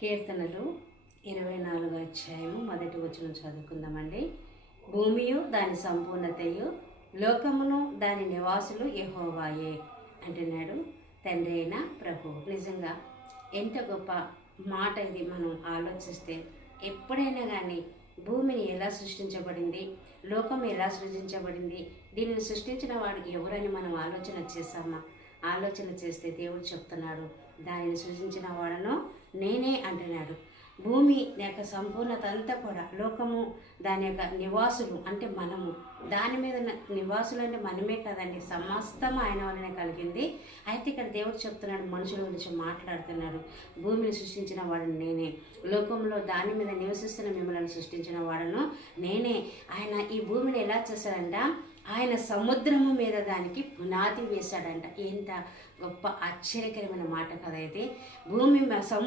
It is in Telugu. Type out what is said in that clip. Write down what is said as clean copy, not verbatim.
కీర్తనలు 24వ అధ్యాయము మొదటి వచనం చదువుకుందామండి. భూమియు దాని సంపూర్ణతయు, లోకమును దాని నివాసులు యెహోవాయే అంటున్నాడు తండ్రి అయిన ప్రభువు. నిజంగా ఎంత గొప్ప మాట ఇది. మనం ఆలోచిస్తే ఎప్పుడైనా కానీ భూమిని ఎలా సృష్టించబడింది, లోకం ఎలా సృష్టించబడింది, దీనిని సృష్టించిన వాడు ఎవరని మనం ఆలోచన చేస్తామా? ఆలోచన చేస్తే దేవుడు చెప్తున్నాడు, దానిని సృష్టించిన వాడను నేనే అంటున్నాడు. భూమి యొక్క సంపూర్ణత అంతా కూడా, లోకము దాని యొక్క నివాసులు అంటే మనము, దాని మీద నివాసులు అంటే మనమే కదండి, సమస్తం ఆయన వల్లనే కలిగింది. అయితే ఇక్కడ దేవుడు చెప్తున్నాడు, మనుషుల గురించి మాట్లాడుతున్నాడు. భూమిని సృష్టించిన వాడను నేనే, లోకంలో దాని మీద నివసిస్తున్న మిమ్మల్ని సృష్టించిన వాడను నేనే. ఆయన ఈ భూమిని ఎలా చేశాడంట? ఆయన సముద్రము మీద దానికి పునాది వేశాడంట. ఎంత గొప్ప ఆశ్చర్యకరమైన మాట కదా ఇది. భూమి సముద్రం